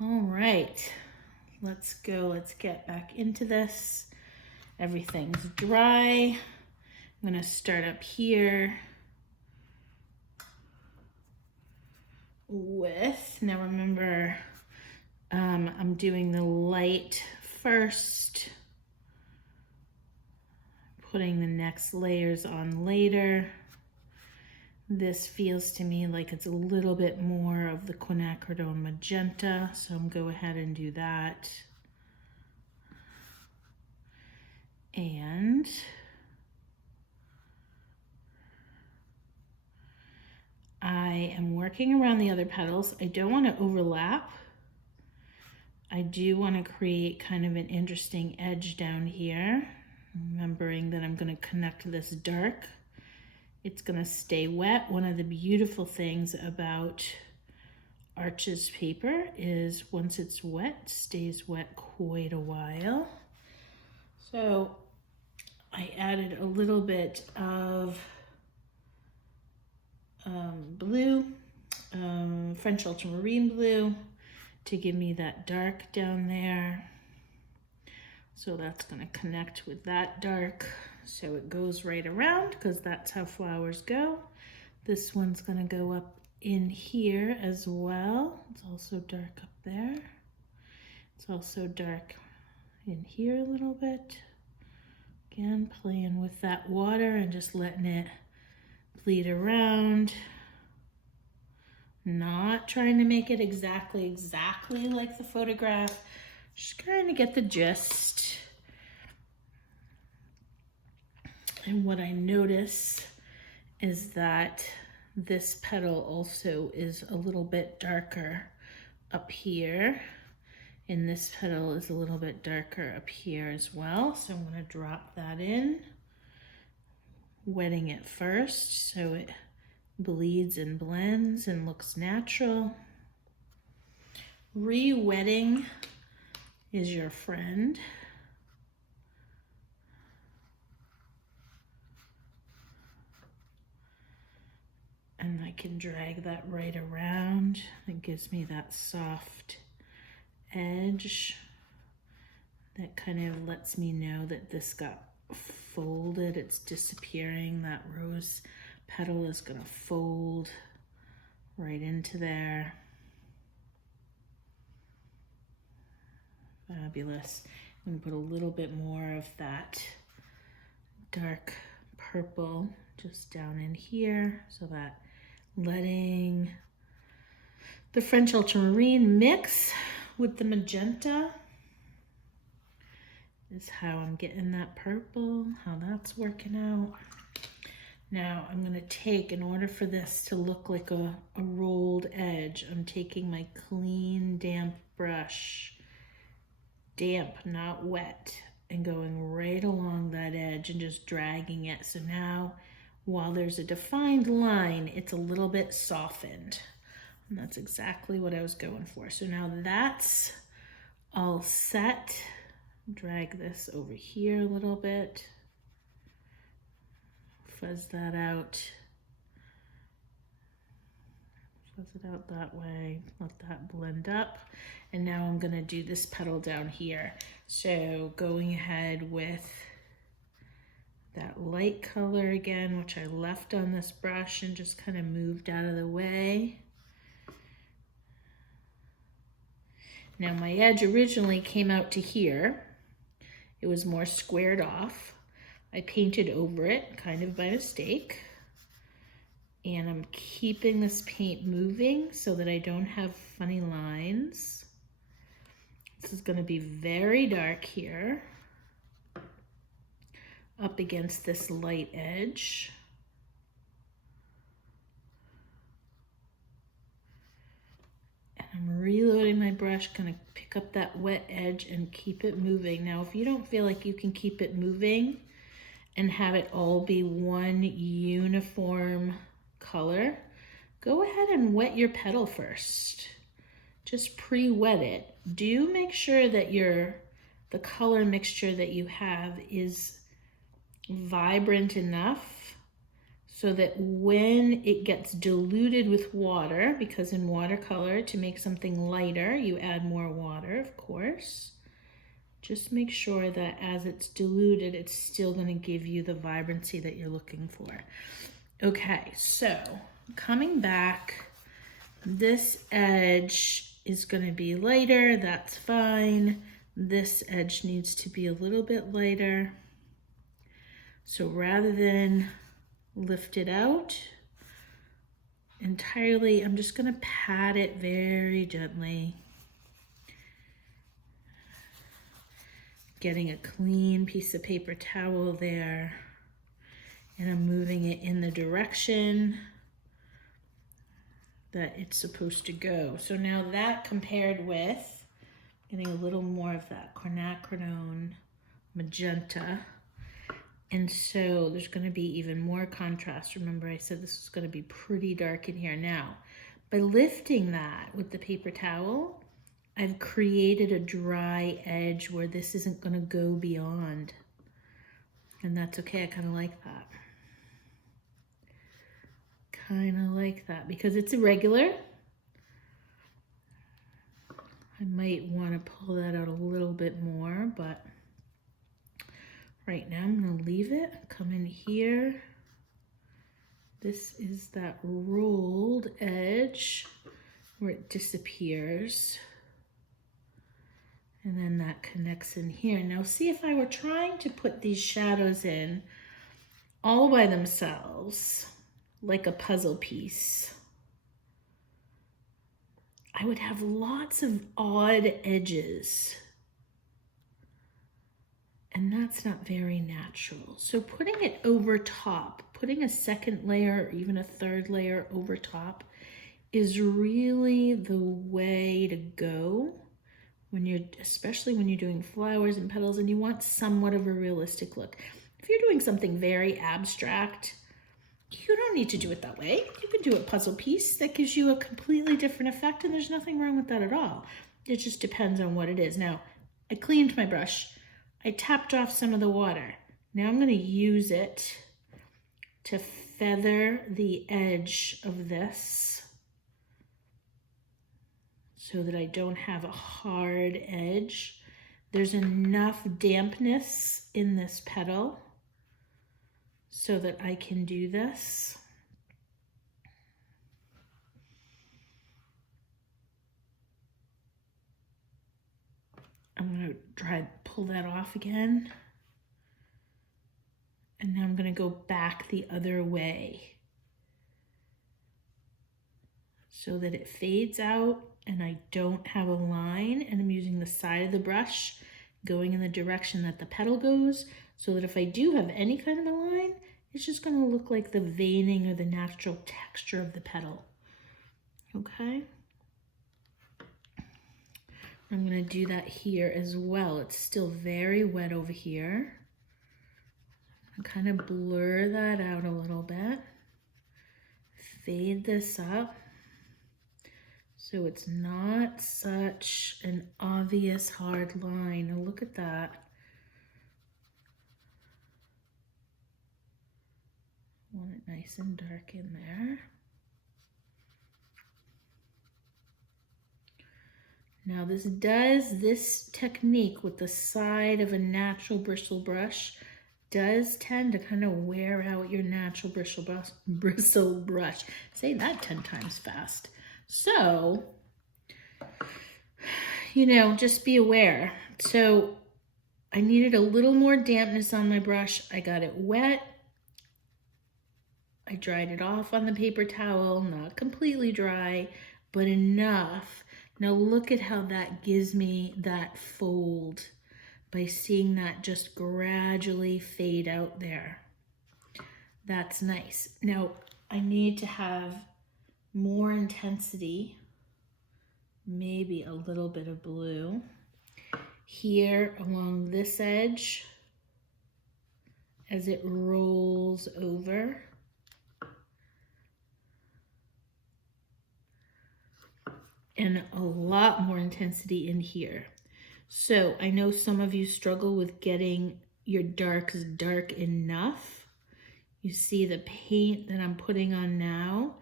All right, let's go. Let's get back into this. Everything's dry. I'm gonna start up here with, now remember, I'm doing the light first, putting the next layers on later. This feels to me like it's a little bit more of the quinacridone magenta, so I'm going to go ahead and do that. And I am working around the other petals. I don't want to overlap. I do want to create kind of an interesting edge down here, remembering that I'm going to connect this dark. It's going to stay wet. One of the beautiful things about Arches paper is once it's wet, it stays wet quite a while. So I added a little bit of blue, French ultramarine blue, to give me that dark down there. So that's going to connect with that dark, so it goes right around, because that's how flowers go. This one's going to go up in here as well. It's also dark up there. It's also dark in here a little bit. Again, playing with that water and just letting it bleed around. Not trying to make it exactly like the photograph. Just trying to get the gist. And what I notice is that this petal also is a little bit darker up here. And this petal is a little bit darker up here as well. So I'm going to drop that in, wetting it first so it bleeds and blends and looks natural. Re-wetting is your friend. And I can drag that right around. It gives me that soft edge that kind of lets me know that this got folded. It's disappearing. That rose petal is going to fold right into there. Fabulous. I'm going to put a little bit more of that dark purple just down in here, so that letting the French ultramarine mix with the magenta is how I'm getting that purple, how that's working out. Now I'm going to take, in order for this to look like a rolled edge, I'm taking my clean damp brush, damp, not wet, and going right along that edge and just dragging it. So now, while there's a defined line, it's a little bit softened. And that's exactly what I was going for. So now that's all set. Drag this over here a little bit. Fuzz that out. Fuzz it out that way. Let that blend up. And now I'm going to do this petal down here. So going ahead with that light color again, which I left on this brush and just kind of moved out of the way. Now my edge originally came out to here. It was more squared off. I painted over it kind of by mistake. And I'm keeping this paint moving so that I don't have funny lines. This is going to be very dark here, up against this light edge. And I'm reloading my brush, gonna pick up that wet edge and keep it moving. Now, if you don't feel like you can keep it moving and have it all be one uniform color, go ahead and wet your petal first. Just pre-wet it. Do make sure that the color mixture that you have is vibrant enough so that when it gets diluted with water, because in watercolor, to make something lighter, you add more water, of course. Just make sure that as it's diluted, it's still going to give you the vibrancy that you're looking for. Okay, so coming back, this edge is going to be lighter. That's fine. This edge needs to be a little bit lighter. So rather than lift it out entirely, I'm just going to pat it very gently. Getting a clean piece of paper towel there, and I'm moving it in the direction that it's supposed to go. So now that compared with getting a little more of that quinacridone magenta, and so there's going to be even more contrast. Remember I said this is going to be pretty dark in here. Now, by lifting that with the paper towel, I've created a dry edge where this isn't going to go beyond. And that's okay. I kind of like that. Because it's irregular. I might want to pull that out a little bit more, but right now I'm going to leave it. Come in here. This is that rolled edge where it disappears. And then that connects in here. Now see, if I were trying to put these shadows in all by themselves, like a puzzle piece, I would have lots of odd edges. And that's not very natural. So putting it over top, putting a second layer or even a third layer over top is really the way to go. Especially when you're doing flowers and petals and you want somewhat of a realistic look. If you're doing something very abstract, you don't need to do it that way. You can do a puzzle piece that gives you a completely different effect, and there's nothing wrong with that at all. It just depends on what it is. Now, I cleaned my brush. I tapped off some of the water. Now I'm going to use it to feather the edge of this, so that I don't have a hard edge. There's enough dampness in this petal so that I can do this. I'm going to pull that off again. And now I'm going to go back the other way so that it fades out and I don't have a line, and I'm using the side of the brush going in the direction that the petal goes, so that if I do have any kind of a line, it's just going to look like the veining or the natural texture of the petal. Okay? I'm going to do that here as well. It's still very wet over here. I'll kind of blur that out a little bit. Fade this up so it's not such an obvious hard line. Now look at that. Want it nice and dark in there. Now this technique with the side of a natural bristle brush does tend to kind of wear out your natural bristle brush. Say that 10 times fast. So, just be aware. So I needed a little more dampness on my brush. I got it wet. I dried it off on the paper towel, not completely dry, but enough. Now look at how that gives me that fold by seeing that just gradually fade out there. That's nice. Now I need to have more intensity, maybe a little bit of blue here along this edge as it rolls over. And a lot more intensity in here. So I know some of you struggle with getting your darks dark enough. You see the paint that I'm putting on now?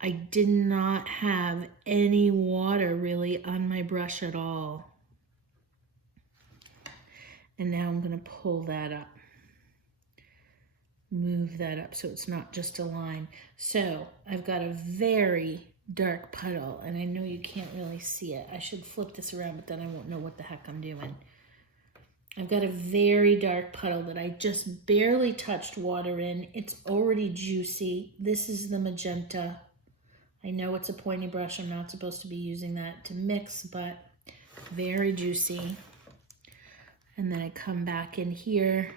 I did not have any water really on my brush at all. And now I'm going to pull that up. Move that up so it's not just a line. So I've got a very dark puddle, and I know you can't really see it. I should flip this around, but then I won't know what the heck I'm doing. I've got a very dark puddle that I just barely touched water in. It's already juicy. This is the magenta. I know it's a pointy brush. I'm not supposed to be using that to mix, but very juicy. And then I come back in here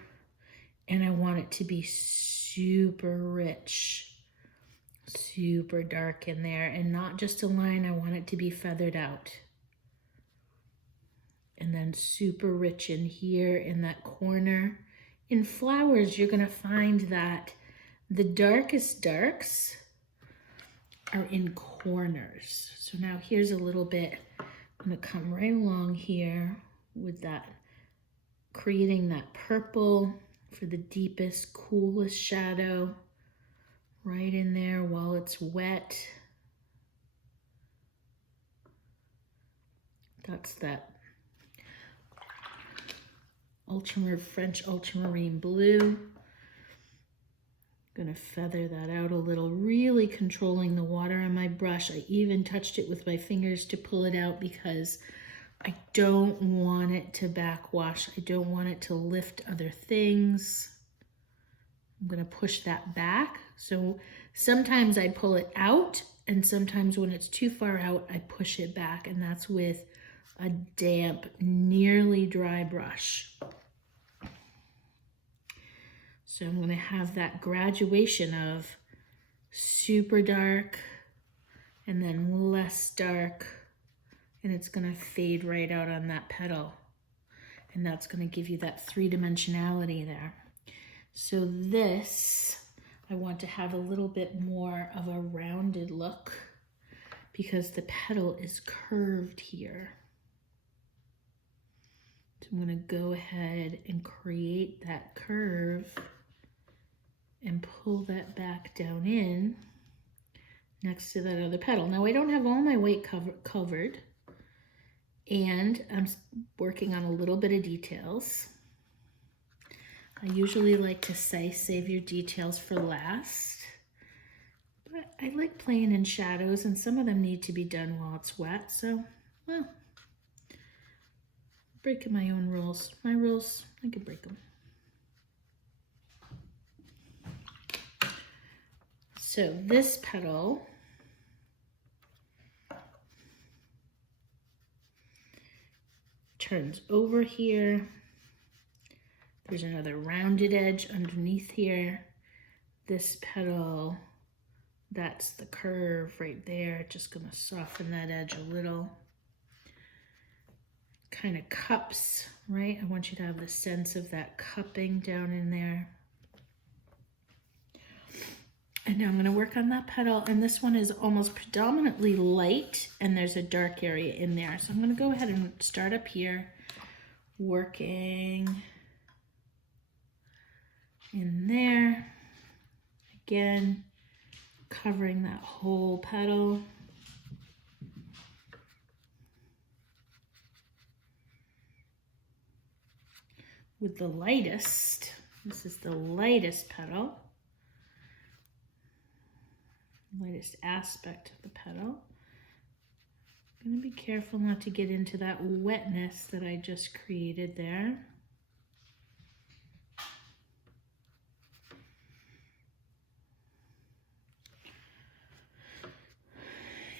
and I want it to be super rich, super dark in there, and not just a line. I want it to be feathered out. And then super rich in here in that corner. In flowers, you're gonna find that the darkest darks are in corners. So now here's a little bit, I'm gonna come right along here with that, creating that purple for the deepest, coolest shadow right in there while it's wet. That's that French ultramarine blue. Gonna feather that out a little, really controlling the water on my brush. I even touched it with my fingers to pull it out because I don't want it to backwash. I don't want it to lift other things. I'm gonna push that back. So sometimes I pull it out, and sometimes when it's too far out, I push it back, and that's with a damp, nearly dry brush. So I'm gonna have that graduation of super dark and then less dark, and it's gonna fade right out on that petal. And that's gonna give you that three-dimensionality there. So this, I want to have a little bit more of a rounded look because the petal is curved here. So I'm gonna go ahead and create that curve and pull that back down in next to that other petal. Now I don't have all my weight covered, and I'm working on a little bit of details. I usually like to say save your details for last, but I like playing in shadows, and some of them need to be done while it's wet, so, well, breaking my own rules. My rules, I can break them. So this petal turns over here. There's another rounded edge underneath here. This petal, that's the curve right there. Just gonna soften that edge a little. Kind of cups, right? I want you to have the sense of that cupping down in there. And now I'm going to work on that petal, and this one is almost predominantly light, and there's a dark area in there. So I'm going to go ahead and start up here, working in there. Again, covering that whole petal. With the lightest, this is the lightest petal. Lightest aspect of the petal. I'm going to be careful not to get into that wetness that I just created there.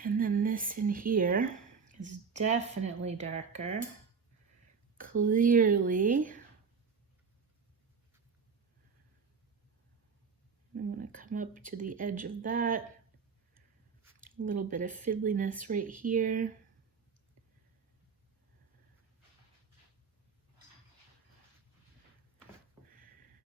And then this in here is definitely darker. Clearly, I'm going to come up to the edge of that. A little bit of fiddliness right here.